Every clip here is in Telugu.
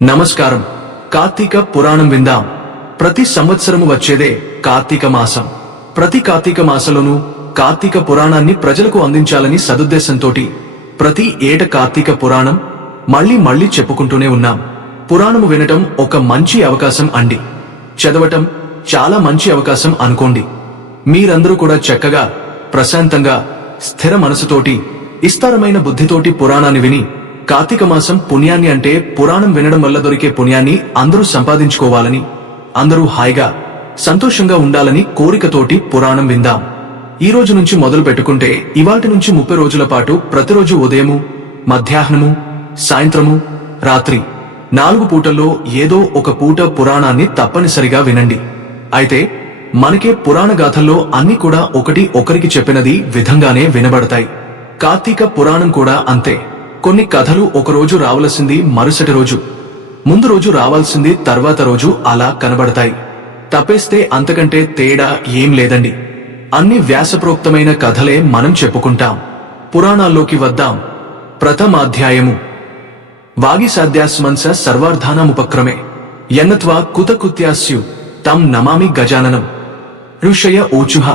నమస్కారం. కార్తీక పురాణం విందాం. ప్రతి సంవత్సరము వచ్చేదే కార్తీక మాసం. ప్రతి కార్తీక మాసంలోనూ కార్తీక పురాణాన్ని ప్రజలకు అందించాలని సదుద్దేశంతోటి ప్రతి ఏట కార్తీక పురాణం మళ్ళీ చెప్పుకుంటూనే ఉన్నాం. పురాణము వినటం ఒక మంచి అవకాశం అండి. చదవటం చాలా మంచి అవకాశం అనుకోండి. మీరందరూ కూడా చక్కగా ప్రశాంతంగా స్థిర మనసుతోటి విస్తారమైన బుద్ధితోటి పురాణాన్ని విని కార్తీక మాసం పుణ్యాన్ని, అంటే పురాణం వినడం వల్ల దొరికే పుణ్యాన్ని అందరూ సంపాదించుకోవాలని, అందరూ హాయిగా సంతోషంగా ఉండాలని కోరికతోటి పురాణం విందాం. ఈ రోజు నుంచి మొదలు పెట్టుకుంటే ఇవాటి నుంచి 30 రోజుల పాటు ప్రతిరోజు ఉదయము, మధ్యాహ్నము, సాయంత్రము, రాత్రి 4 పూటల్లో ఏదో ఒక పూట పురాణాన్ని తప్పనిసరిగా వినండి. అయితే మనకే పురాణ గాథల్లో అన్ని కూడా ఒకరికి చెప్పినది విధంగానే వినబడతాయి. కార్తీక పురాణం కూడా అంతే. కొన్ని కథలు ఒకరోజు రావలసింది మరుసటి రోజు, ముందు రోజు రావాల్సింది తర్వాత రోజు అలా కనబడతాయి. తప్పేస్తే అంతకంటే తేడా ఏం లేదండి. అన్ని వ్యాసప్రోక్తమైన కథలే మనం చెప్పుకుంటాం. పురాణాల్లోకి వద్దాం. ప్రథమాధ్యాయము. వాగీసాద్యాస్మంస సర్వార్థానముపక్రమే యన్నత్వా కుతకుత్యాస్యు తం నమామి గజాననం. ఋషయ ఊచుః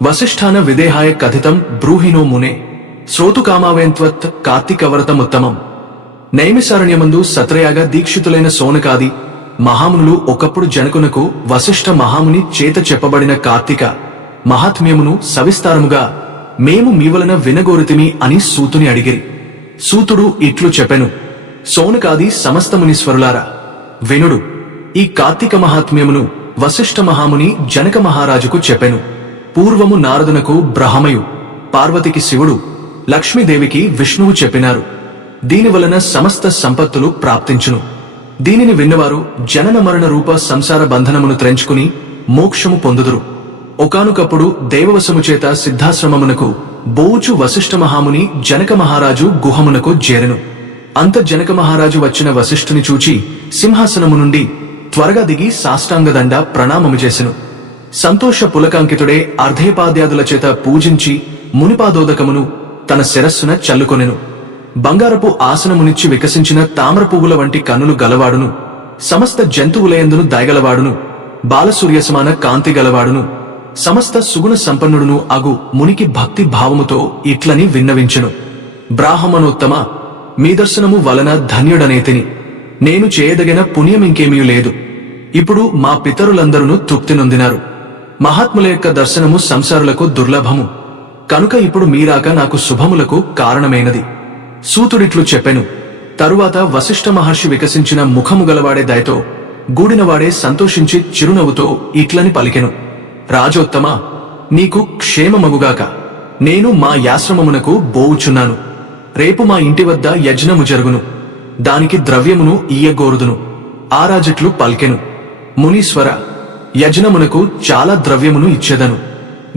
వసిష్ఠాన విదేహాయ కథితం బ్రూహిణో మునే శ్రోతుకామావేన్త్వత్ కార్తీకవ్రతముత్తమం. నైమిసారణ్యమందు సత్రయాగ దీక్షితులైన సోనకాది మహామునులు ఒకప్పుడు జనకునకు వసిష్ఠ మహాముని చేత చెప్పబడిన కార్తీక మహాత్మ్యమును సవిస్తారముగా మేము మీ వలన వినగోరితిమి అని సూతుని అడిగిరి. సూతుడు ఇట్లు చెప్పెను: సోనకాది సమస్త మునీశ్వరులారా, వినుడు. ఈ కార్తీక మహాత్మ్యమును వసిష్ఠ మహాముని జనక మహారాజుకు చెప్పెను. పూర్వము నారదునకు బ్రహ్మయు, పార్వతికి శివుడు, లక్ష్మీదేవికి విష్ణువు చెప్పినారు. దీనివలన సమస్త సంపత్తులు ప్రాప్తించును. దీనిని విన్నవారు జనన మరణ రూప సంసార బంధనమును త్రెంచుకుని మోక్షము పొందుదురు. ఒకానొకప్పుడు దేవవశము చేత సిద్ధాశ్రమమునకు బోవుచు వసిష్ఠ మహాముని జనక మహారాజు గుహమునకు చేరెను. అంత జనక మహారాజు వచ్చిన వసిష్ఠుని చూచి సింహాసనము నుండి త్వరగా దిగి సాష్టాంగదండ ప్రణామము చేసెను. సంతోష పులకాంకితుడే అర్ధేపాద్యాదుల చేత పూజించి మునిపాదోదకమును తన శిరస్సున చల్లుకొనెను. బంగారపు ఆసనమునిచ్చి వికసించిన తామర పువ్వుల వంటి కన్నులు గలవాడును, సమస్త జంతువులయందును దయగలవాడును, బాలసూర్యసమాన కాంతి గలవాడును, సమస్త సుగుణ సంపన్నుడును అగు మునికి భక్తి భావముతో ఇట్లని విన్నవించెను: బ్రాహ్మణోత్తమ, మీ దర్శనము వలన ధన్యుడనేతిని. నేను చేయదగిన పుణ్యమింకేమీ లేదు. ఇప్పుడు మా పితరులందరూ తృప్తి నొందినారు. మహాత్ముల యొక్క దర్శనము సంసారులకు దుర్లభము కనుక ఇప్పుడు మీరాక నాకు శుభములకు కారణమైనది. సూతుడిట్లు చెప్పెను. తరువాత వసిష్ఠ మహర్షి వికసించిన ముఖము గలవాడే దయతో గూడినవాడే సంతోషించి చిరునవ్వుతో ఇట్లని పలికెను: రాజోత్తమ, నీకు క్షేమమగుగాక. నేను మా యాశ్రమమునకు బోవుచున్నాను. రేపు మా ఇంటి వద్ద యజ్ఞము జరుగును. దానికి ద్రవ్యమును ఇయ్యగోరుదును. ఆ రాజట్లు పలికెను: మునీశ్వర, యజ్ఞమునకు చాలా ద్రవ్యమును ఇచ్చేదను.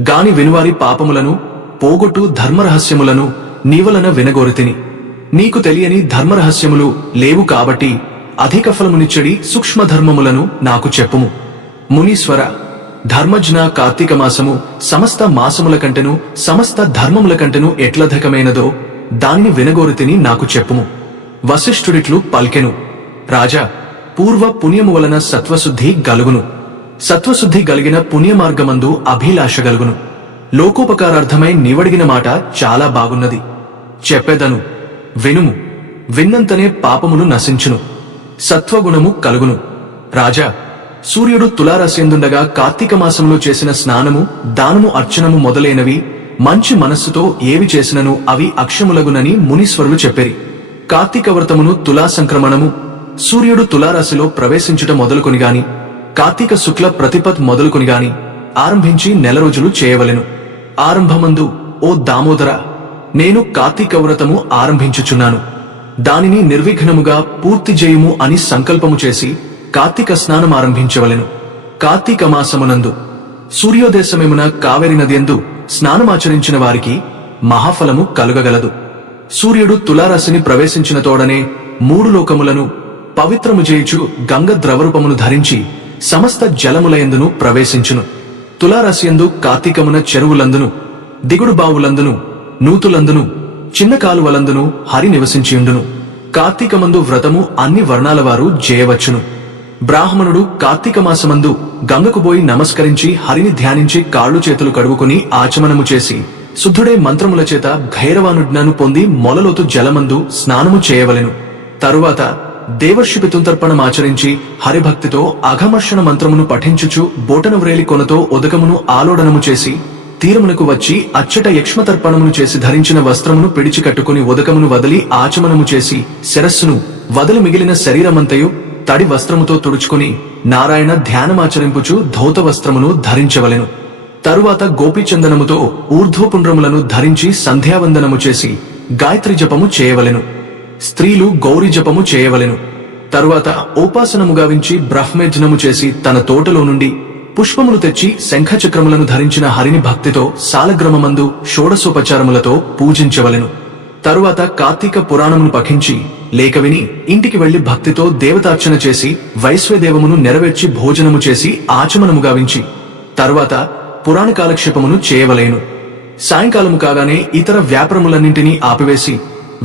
గాని వినువారి పాపములను పోగొట్టు ధర్మరహస్యములను నీవలన వినగోరితిని. నీకు తెలియని ధర్మరహస్యములు లేవు కాబట్టి అధిక ఫలమునిచ్చడి సూక్ష్మధర్మములను నాకు చెప్పుము. మునీశ్వర, ధర్మజ్ఞ కార్తీక మాసము సమస్త మాసముల కంటెను సమస్త ధర్మముల కంటెను ఎట్లధికమైనదో దానిని వినగోరితిని నాకు చెప్పుము. వసిష్ఠుడిట్లు పల్కెను: రాజా, పూర్వ పుణ్యము వలన సత్వశుద్ధి గలుగును. సత్వశుద్ధి గలిగిన పుణ్యమార్గమందు అభిలాష గలుగును. లోకోపకారార్థమై నీవడిగిన మాట చాలా బాగున్నది. చెప్పెదను, వినుము. విన్నంతనే పాపములు నశించును, సత్వగుణము కలుగును. రాజా, సూర్యుడు తులారాశియందుండగా కార్తీక మాసంలో చేసిన స్నానము, దానము, అర్చనము మొదలైనవి మంచి మనస్సుతో ఏవి చేసినను అవి అక్షములగునని మునీశ్వరులు చెప్పిరి. కార్తీక వ్రతమును తులా సంక్రమణము, సూర్యుడు తులారాశిలో ప్రవేశించుట మొదలుకొని గాని, కార్తీక శుక్ల ప్రతిపత్ మొదలుకొని గాని ఆరంభించి 4 రోజులు చేయవలెను. ఆరంభమందు, ఓ దామోదర, నేను కార్తీక వ్రతము ఆరంభించుచున్నాను. దానిని నిర్విఘ్నముగా పూర్తి చేయుము అని సంకల్పము చేసి కార్తీక స్నానం ఆరంభించవలెను. కార్తీక మాసమునందు సూర్యోదయసమయమున కావేరి నదియందు స్నానమాచరించిన వారికి మహాఫలము కలుగగలదు. సూర్యుడు తులారాశిని ప్రవేశించిన తోడనే 3 లోకములను పవిత్రము చేయుచు గంగ ద్రవరూపమును ధరించి సమస్త జలములయందును ప్రవేశించును. తులారాశియందు కార్తీకమున చెరువులందును, దిగుడు బావులందును, నూతులందును, చిన్న కాలువలందును హరి నివసించియుండును. కార్తీకమందు వ్రతము అన్ని వర్ణాల వారు చేయవచ్చును. బ్రాహ్మణుడు కార్తీక మాసమందు గంగకు పోయి నమస్కరించి హరిని ధ్యానించి కాళ్ళు చేతులు కడుగుకుని ఆచమనము చేసి శుద్ధుడే మంత్రముల చేత భైరవానుజ్ఞను పొంది మొలలోతు జలమందు స్నానము చేయవలెను. తరువాత దేవర్షి పితుంతర్పణమాచరించి హరిభక్తితో అఘమర్షణ మంత్రమును పఠించుచు బోటన వ్రేలి కొనతో ఉదకమును ఆలోడనము చేసి తీరమునకు వచ్చి అచ్చట యక్ష్మతర్పణమును చేసి ధరించిన వస్త్రమును పిడిచి కట్టుకుని ఉదకమును వదిలి ఆచమనము చేసి శిరస్సును వదలి మిగిలిన శరీరమంతయు తడి వస్త్రముతో తుడుచుకుని నారాయణ ధ్యానమాచరింపుచు ధౌత వస్త్రమును ధరించవలెను. తరువాత గోపీచందనముతో ఊర్ధ్వపుండ్రములను ధరించి సంధ్యావందనము చేసి గాయత్రి జపము చేయవలెను. స్త్రీలు గౌరీ జపము చేయవలెను. తరువాత ఉపాసనముగావించి బ్రహ్మయజ్ఞము చేసి తన తోటలో నుండి పుష్పములు తెచ్చి శంఖచక్రములను ధరించిన హరిని భక్తితో సాలగ్రామమందు షోడశోపచారములతో పూజించవలెను. తరువాత కార్తీక పురాణమును పఠించి లేక విని ఇంటికి వెళ్లి భక్తితో దేవతార్చన చేసి వైశ్వదేవమును నెరవేర్చి భోజనము చేసి ఆచమనముగావించి తరువాత పురాణ కాలక్షేపమును చేయవలేను. సాయంకాలము కాగానే ఇతర వ్యాపారములన్నింటినీ ఆపివేసి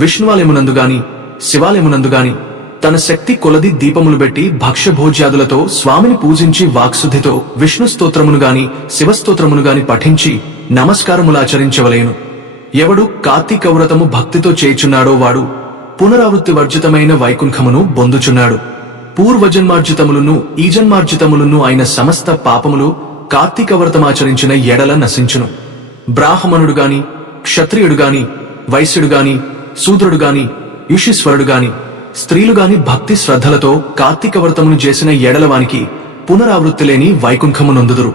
విష్ణువాలయమునందుగాని శివాలయమునందుగాని తన శక్తి కొలది దీపములు పెట్టి భక్ష్యభోజ్యాదులతో స్వామిని పూజించి వాక్శుద్ధితో విష్ణు స్తోత్రమును గాని శివస్తోత్రమును గాని పఠించి నమస్కారములాచరించవలేను. ఎవడు కార్తీక వ్రతము భక్తితో చేయుచున్నాడో వాడు పునరావృత్తి వర్జితమైన వైకుంఠమును పొందుచున్నాడు. పూర్వజన్మార్జితములను ఈ జన్మార్జితములను అయిన సమస్త పాపములు కార్తీక వ్రతమాచరించిన ఎడల నశించును. బ్రాహ్మణుడు గాని క్షత్రియుడు గాని వైశ్యుడు గాని శూద్రుడు గాని యుషీశ్వరుడు గాని స్త్రీలు గాని భక్తి శ్రద్ధలతో కార్తీక వ్రతమును చేసిన ఎడలవానికి పునరావృత్తి లేని వైకుంఠము నొందుదురు.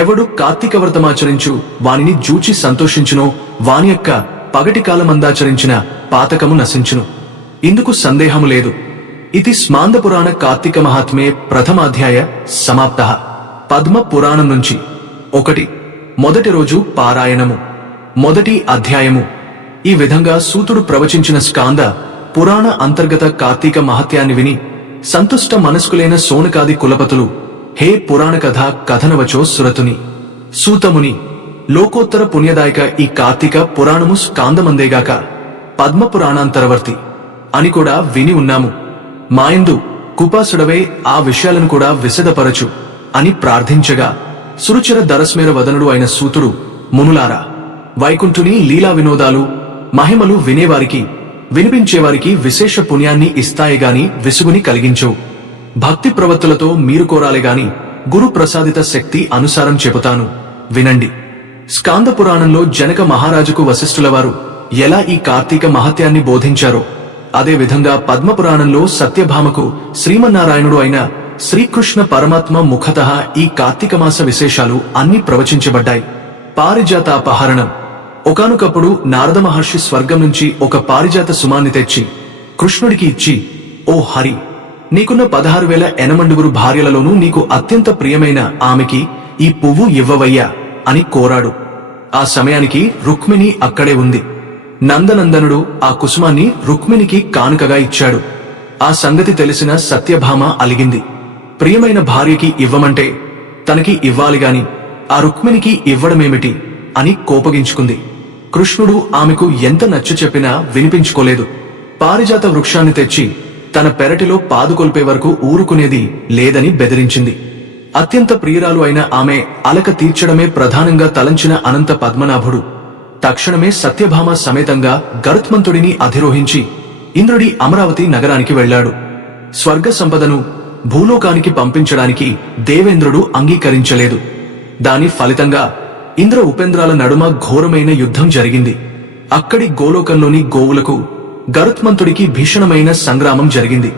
ఎవడు కార్తీక వ్రతమాచరించు వానిని జూచి సంతోషించునో వాని యొక్క పగటి కాలమందాచరించిన పాతకము నశించును. ఇందుకు సందేహము లేదు. ఇది స్మాంద పురాణ కార్తీక మహాత్మ్యే ప్రథమాధ్యాయ సమాప్త. పద్మ పురాణం నుంచి 1 మొదటి రోజు పారాయణము. మొదటి అధ్యాయము. ఈ విధంగా సూతుడు ప్రవచించిన స్కాంద పురాణ అంతర్గత కార్తీక మహత్యాన్ని విని సంతుష్ట మనస్కులైన సోనకాది కులపతులు హే పురాణ కథ కథనవచో సురతుని సూతముని లోకోత్తర పుణ్యదాయక ఈ కార్తీక పురాణము స్కాందమందేగాక పద్మ పురాణాంతరవర్తి అని కూడా విని ఉన్నాము. మాయందు కుపాసుడవే ఆ విషయాలను కూడా విశదపరచు అని ప్రార్థించగా సురుచిర దరస్మేర వదనుడు అయిన సూతుడు మునులారా, వైకుంఠుని లీలా వినోదాలు మహిమలు వినేవారికి వినిపించేవారికి విశేష పుణ్యాన్ని ఇస్తాయిగాని విసుగుని కలిగించవు. భక్తి ప్రవత్తులతో మీరు కోరాలేగాని గురు ప్రసాదిత శక్తి అనుసారం చెబుతాను వినండి. స్కాంద పురాణంలో జనక మహారాజుకు వశిష్ఠులవారు ఎలా ఈ కార్తీక మహత్యాన్ని బోధించారో అదే విధంగా పద్మపురాణంలో సత్యభామకు శ్రీమన్నారాయణుడు అయిన శ్రీకృష్ణ పరమాత్మ ముఖతః ఈ కార్తీక మాస విశేషాలు అన్ని ప్రవచించబడ్డాయి. పారిజాతాపహరణం. ఒకానొకప్పుడు నారద మహర్షి స్వర్గం నుంచి ఒక పారిజాత సుమాన్ని తెచ్చి కృష్ణుడికి ఇచ్చి, ఓ హరి, నీకున్న 16,000 ఎనమండుగురు భార్యలలోనూ నీకు అత్యంత ప్రియమైన ఆమెకి ఈ పువ్వు ఇవ్వవయ్యా అని కోరాడు. ఆ సమయానికి రుక్మిణి అక్కడే ఉంది. నందనందనుడు ఆ కుసుమాన్ని రుక్మిణికి కానుకగా ఇచ్చాడు. ఆ సంగతి తెలిసిన సత్యభామ అలిగింది. ప్రియమైన భార్యకి ఇవ్వమంటే తనకి ఇవ్వాలిగాని ఆ రుక్మిణికి ఇవ్వడమేమిటి అని కోపగించుకుంది. కృష్ణుడు ఆమెకు ఎంత నచ్చ చెప్పినా వినిపించుకోలేదు. పారిజాత వృక్షాన్ని తెచ్చి తన పెరటిలో పాదుకొల్పే వరకు ఊరుకునేది లేదని బెదిరించింది. అత్యంత ప్రియురాలు అయిన ఆమె అలక తీర్చడమే ప్రధానంగా తలంచిన అనంత పద్మనాభుడు తక్షణమే సత్యభామ సమేతంగా గరుత్మంతుడిని అధిరోహించి ఇంద్రుడి అమరావతి నగరానికి వెళ్లాడు. స్వర్గ సంపదను భూలోకానికి పంపించడానికి దేవేంద్రుడు అంగీకరించలేదు. దాని ఫలితంగా ఇంద్ర ఉపేంద్రాల నడుమ ఘోరమైన యుద్ధం జరిగింది. అక్కడి గోలోకంలోని గోవులకు గరుత్మంతుడికి భీషణమైన సంగ్రామం జరిగింది.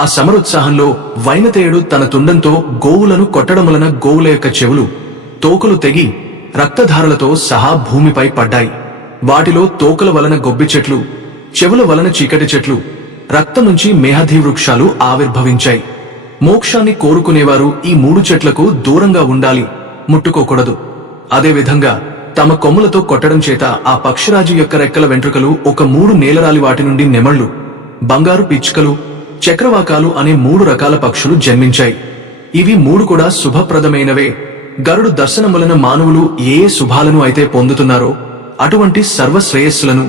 ఆ సమరోత్సాహంలో వైనతేయుడు తన తుండంతో గోవులను కొట్టడం వలన గోవుల యొక్క చెవులు తోకలు తెగి రక్తధారలతో సహా భూమిపై పడ్డాయి. వాటిలో తోకల వలన గొబ్బి చెట్లు, చెవుల వలన చీకటి చెట్లు, రక్తం నుంచి మేహధీ వృక్షాలు ఆవిర్భవించాయి. మోక్షాన్ని కోరుకునేవారు ఈ 3 చెట్లకు దూరంగా ఉండాలి, ముట్టుకోకూడదు. అదేవిధంగా తమ కొమ్ములతో కొట్టడం చేత ఆ పక్షిరాజు యొక్క రెక్కల వెంట్రుకలు ఒక 3 నేలరాలి వాటి నుండి నెమళ్లు, బంగారు పిచ్చుకలు, చక్రవాకాలు అనే 3 రకాల పక్షులు జన్మించాయి. ఇవి 3 కూడా శుభప్రదమైనవే. గరుడు దర్శనం వలన మానవులు ఏ శుభాలను అయితే పొందుతున్నారో అటువంటి సర్వశ్రేయస్సులను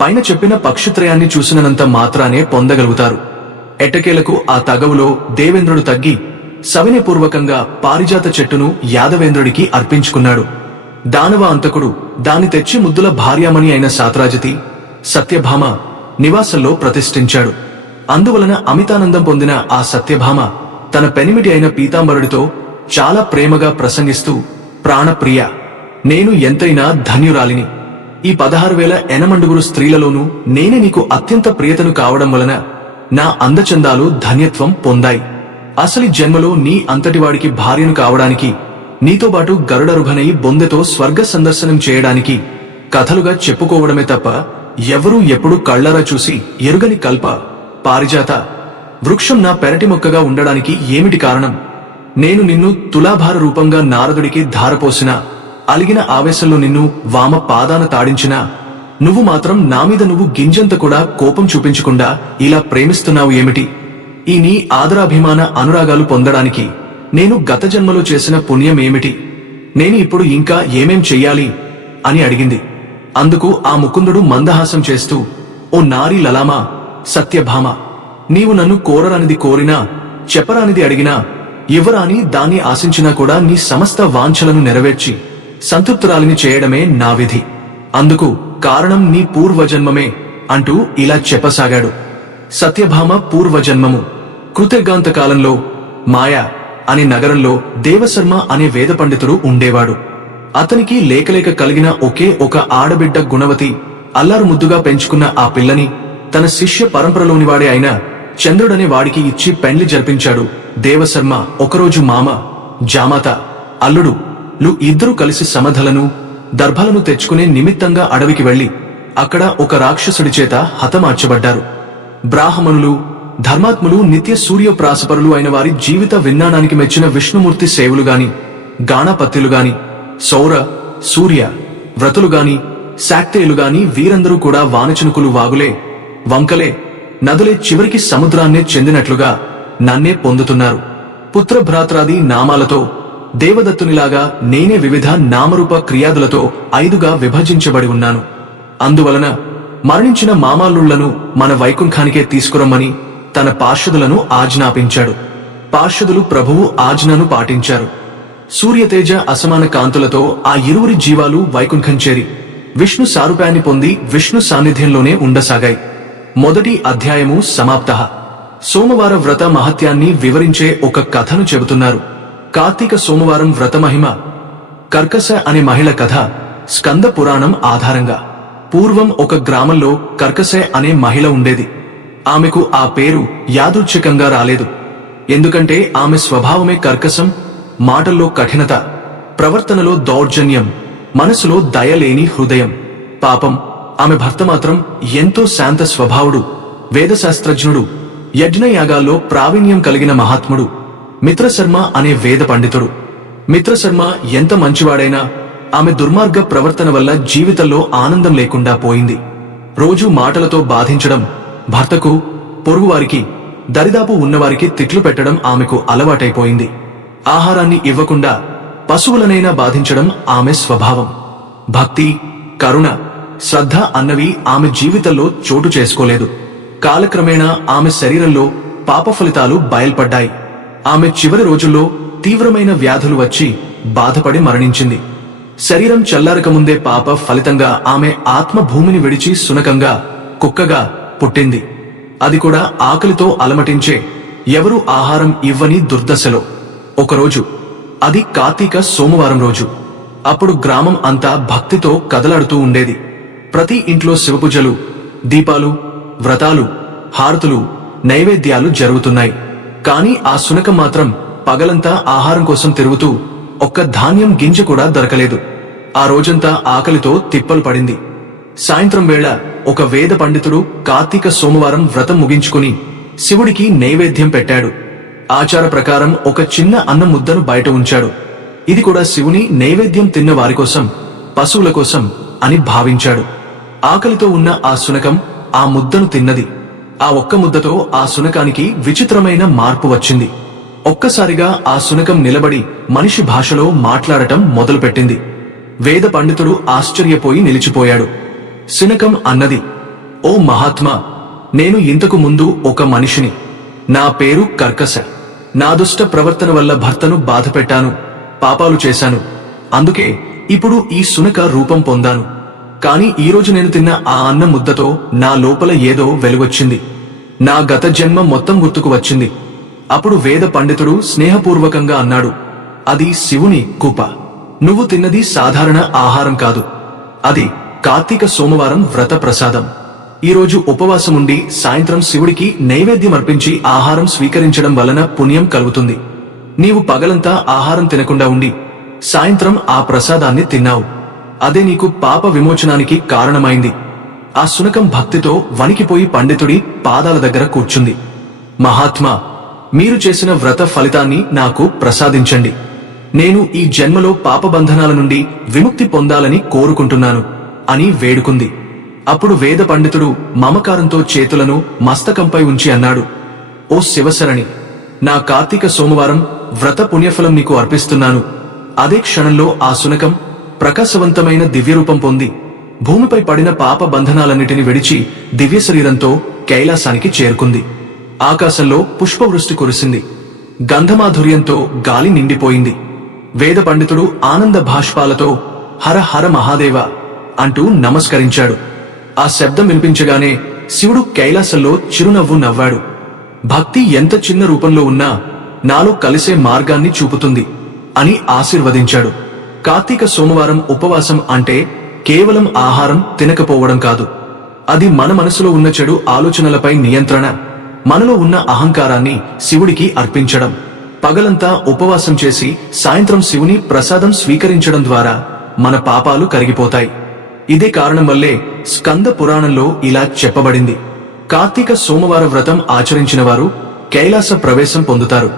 పైన చెప్పిన పక్షిత్రయాన్ని చూసినంత మాత్రానే పొందగలుగుతారు. ఎట్టకేలకు ఆ తగవులో దేవేంద్రుడు తగ్గి సవినయపూర్వకంగా పారిజాత చెట్టును యాదవేంద్రుడికి అర్పించుకున్నాడు. దానవ అంతకుడు దాని తెచ్చి ముద్దుల భార్యామణి అయిన సాత్రాజితి, సత్యభామ నివాసంలో ప్రతిష్ఠించాడు. అందువలన అమితానందం పొందిన ఆ సత్యభామ తన పెనిమిటి అయిన పీతాంబరుడితో చాలా ప్రేమగా ప్రసంగిస్తూ, ప్రాణప్రియ, నేను ఎంతైనా ధన్యురాలిని. ఈ 16,000 ఎనమండుగురు స్త్రీలలోనూ నేనే నీకు అత్యంత ప్రియతను కావడం వలన నా అందచందాలు ధన్యత్వం పొందాయి. అసలి జన్మలో నీ అంతటివాడికి భార్యను కావడానికి, నీతోబాటు గరుడరుఘనై బొందెతో స్వర్గ సందర్శనం చేయడానికి కథలుగా చెప్పుకోవడమే తప్ప ఎవరూ ఎప్పుడూ కళ్లారా చూసి ఎరుగని కల్ప పారిజాత వృక్షం నా పెరటి మొక్కగా ఉండడానికి ఏమిటి కారణం? నేను నిన్ను తులాభార రూపంగా నారదుడికి ధారపోసినా, అలిగిన ఆవేశంలో నిన్ను వామ పాదాన తాడించినా, నువ్వు మాత్రం నామీద నువ్వు గింజంత కూడా కోపం చూపించకుండా ఇలా ప్రేమిస్తున్నావు ఏమిటి? ఈ నీ ఆదరాభిమాన అనురాగాలు పొందడానికి నేను గత జన్మలో చేసిన పుణ్యం ఏమిటి? నేను ఇప్పుడు ఇంకా ఏమేం చెయ్యాలి అని అడిగింది. అందుకు ఆ ముకుందుడు మందహాసం చేస్తూ, ఓ నారీ లలామా, సత్యభామ, నీవు నన్ను కోరరానిది కోరినా, చెప్పరానిది అడిగినా, ఇవ్వరాని దాన్ని ఆశించినా కూడా నీ సమస్త వాంఛలను నెరవేర్చి సంతృప్తురాలిని చేయడమే నా విధి. అందుకు కారణం నీ పూర్వజన్మమే అంటూ ఇలా చెప్పసాగాడు. సత్యభామ పూర్వజన్మము. కృతయుగాంత కాలంలో మాయా అనే నగరంలో దేవశర్మ అనే వేద పండితుడు ఉండేవాడు. అతనికి లేకలేక కలిగిన ఒకే ఒక ఆడబిడ్డ గుణవతి. అల్లారు ముద్దుగా పెంచుకున్న ఆ పిల్లని తన శిష్య పరంపరలోనివాడే అయిన చంద్రుడనే వాడికి ఇచ్చి పెండ్లి జరిపించాడు దేవశర్మ. ఒకరోజు మామ, జామాత, అల్లుడు లు ఇద్దరూ కలిసి సమధలను, దర్భలను తెచ్చుకునే నిమిత్తంగా అడవికి వెళ్లి అక్కడ ఒక రాక్షసుడి చేత హతమార్చబడ్డారు. బ్రాహ్మణులు, ధర్మాత్ములు, నిత్య సూర్యప్రాసపరులు అయిన వారి జీవిత విజ్ఞానానికి మెచ్చిన విష్ణుమూర్తి సేవలుగాని, గాణపత్యులుగాని, సౌర సూర్య వ్రతులుగాని, శాక్తేయులుగాని వీరందరూ కూడా వానచినుకులు, వాగులే, వంకలే, నదులే, చివరికి సముద్రాన్నే చెందినట్లుగా నన్నే పొందుతున్నారు. పుత్రభ్రాత్రాది నామాలతో దేవదత్తునిలాగా నేనే వివిధ నామరూప క్రియాదులతో 5గా విభజించబడి ఉన్నాను. అందువలన మరణించిన మామాల్లుళ్లను మన వైకుంఠానికే తీసుకురమ్మని తన పార్షదులను ఆజ్ఞాపించాడు. పార్షదులు ప్రభువు ఆజ్ఞను పాటించారు. సూర్యతేజ అసమాన కాంతులతో ఆ ఇరువురి జీవాలు వైకుంఠం చేరి విష్ణు సారూప్యాన్ని పొంది విష్ణు సాన్నిధ్యంలోనే ఉండసాగాయి. మొదటి అధ్యాయము సమాప్తః. సోమవార వ్రత మహత్యాన్ని వివరించే ఒక కథను చెబుతున్నారు. కార్తీక సోమవారం వ్రత మహిమ. కర్కశ అనే మహిళ కథ స్కంద పురాణం ఆధారంగా. పూర్వం ఒక గ్రామంలో కర్కశ అనే మహిళ ఉండేది. ఆమెకు ఆ పేరు యాదృచ్ఛికంగా రాలేదు. ఎందుకంటే ఆమె స్వభావమే కర్కశం. మాటల్లో కఠినత, ప్రవర్తనలో దౌర్జన్యం, మనసులో దయలేని హృదయం. పాపం, ఆమె భర్త మాత్రం ఎంతో శాంత స్వభావుడు, వేదశాస్త్రజ్ఞుడు, యజ్ఞయాగాల్లో ప్రావీణ్యం కలిగిన మహాత్ముడు, మిత్రశర్మ అనే వేద పండితుడు. మిత్రశర్మ ఎంత మంచివాడైనా ఆమె దుర్మార్గ ప్రవర్తన వల్ల జీవితంలో ఆనందం లేకుండా పోయింది. రోజూ మాటలతో బాధించడం, భర్తకు, పొరుగువారికి, దరిదాపు ఉన్నవారికి తిట్లు పెట్టడం ఆమెకు అలవాటైపోయింది. ఆహారాన్ని ఇవ్వకుండా పశువులనైనా బాధించడం ఆమె స్వభావం. భక్తి, కరుణ, శ్రద్ధ అన్నవి ఆమె జీవితంలో చోటు చేసుకోలేదు. కాలక్రమేణా ఆమె శరీరంలో పాప ఫలితాలు బయల్పడ్డాయి. ఆమె చివరి రోజుల్లో తీవ్రమైన వ్యాధులు వచ్చి బాధపడి మరణించింది. శరీరం చల్లారకముందే పాప ఫలితంగా ఆమె ఆత్మ భూమిని విడిచి సునకంగా, కుక్కగా పుట్టింది. అది కూడా ఆకలితో అలమటించే, ఎవరూ ఆహారం ఇవ్వని దుర్దశలో. ఒకరోజు, అది కార్తీక సోమవారం రోజు. అప్పుడు గ్రామం అంతా భక్తితో కదలాడుతూ ఉండేది. ప్రతి ఇంట్లో శివపూజలు, దీపాలు, వ్రతాలు, హారతులు, నైవేద్యాలు జరుగుతున్నాయి. కాని ఆ శునకం మాత్రం పగలంతా ఆహారం కోసం తిరుగుతూ ఒక్క ధాన్యం గింజ కూడా దొరకలేదు. ఆ రోజంతా ఆకలితో తిప్పలు పడింది. సాయంత్రం వేళ ఒక వేద పండితుడు కార్తీక సోమవారం వ్రతం ముగించుకుని శివుడికి నైవేద్యం పెట్టాడు. ఆచార ప్రకారం ఒక చిన్న అన్నం ముద్దను బయట ఉంచాడు. ఇది కూడా శివుని నైవేద్యం తిన్న వారి కోసం, పశువుల కోసం అని భావించాడు. ఆకలితో ఉన్న ఆ శునకం ఆ ముద్దను తిన్నది. ఆ ఒక్క ముద్దతో ఆ శునకానికి విచిత్రమైన మార్పు వచ్చింది. ఒక్కసారిగా ఆ శునకం నిలబడి మనిషి భాషలో మాట్లాడటం మొదలుపెట్టింది. వేద పండితుడు ఆశ్చర్యపోయి నిలిచిపోయాడు. శునకం అన్నది, ఓ మహాత్మా, నేను ఇంతకు ముందు ఒక మనిషిని. నా పేరు కర్కశ. నా దుష్ట ప్రవర్తన వల్ల భర్తను బాధపెట్టాను, పాపాలు చేశాను. అందుకే ఇప్పుడు ఈ శునక రూపం పొందాను. కాని ఈరోజు నేను తిన్న ఆ అన్న ముద్దతో నా లోపల ఏదో వెలుగొచ్చింది. నా గత జన్మ మొత్తం గుర్తుకు వచ్చింది. అప్పుడు వేద పండితుడు స్నేహపూర్వకంగా అన్నాడు, అది శివుని కృప. నువ్వు తిన్నది సాధారణ ఆహారం కాదు. అది కార్తీక సోమవారం వ్రత ప్రసాదం. ఈరోజు ఉపవాసముండి సాయంత్రం శివుడికి నైవేద్యం అర్పించి ఆహారం స్వీకరించడం వలన పుణ్యం కలుగుతుంది. నీవు పగలంతా ఆహారం తినకుండా ఉండి సాయంత్రం ఆ ప్రసాదాన్ని తిన్నావు. అదే నీకు పాప విమోచనానికి కారణమైంది. ఆ శునకం భక్తితో వణికిపోయి పండితుడి పాదాల దగ్గర కూర్చుంది. మహాత్మా, మీరు చేసిన వ్రత ఫలితాన్ని నాకు ప్రసాదించండి. నేను ఈ జన్మలో పాపబంధనాల నుండి విముక్తి పొందాలని కోరుకుంటున్నాను అని వేడుకుంది. అప్పుడు వేద పండితుడు మమకారంతో చేతులను మస్తకంపై ఉంచి అన్నాడు, ఓ శివశరణి, నా కార్తీక సోమవారం వ్రత పుణ్యఫలం నీకు అర్పిస్తున్నాను. అదే క్షణంలో ఆ శునకం ప్రకాశవంతమైన దివ్యరూపం పొంది భూమిపై పడిన పాప బంధనాలన్నిటిని విడిచి దివ్య శరీరంతో కైలాసానికి చేరుకుంది. ఆకాశంలో పుష్పవృష్టి కురిసింది. గంధమాధుర్యంతో గాలి నిండిపోయింది. వేద పండితుడు ఆనంద భాష్పాలతో హర హర మహాదేవ అంటూ నమస్కరించాడు. ఆ శబ్దం వినిపించగానే శివుడు కైలాసంలో చిరునవ్వు నవ్వాడు. భక్తి ఎంత చిన్న రూపంలో ఉన్నా నాలో కలిసే మార్గాన్ని చూపుతుంది అని ఆశీర్వదించాడు. కార్తీక సోమవారం ఉపవాసం అంటే కేవలం ఆహారం తినకపోవడం కాదు. అది మన మనసులో ఉన్న చెడు ఆలోచనలపై నియంత్రణ, మనలో ఉన్న అహంకారాన్ని శివుడికి అర్పించడం. పగలంతా ఉపవాసం చేసి సాయంత్రం శివుని ప్రసాదం స్వీకరించడం ద్వారా మన పాపాలు కరిగిపోతాయి. ఇదే కారణం వల్లే స్కంద పురాణంలో ఇలా చెప్పబడింది, కార్తీక సోమవార వ్రతం ఆచరించిన వారు కైలాస ప్రవేశం పొందుతారు.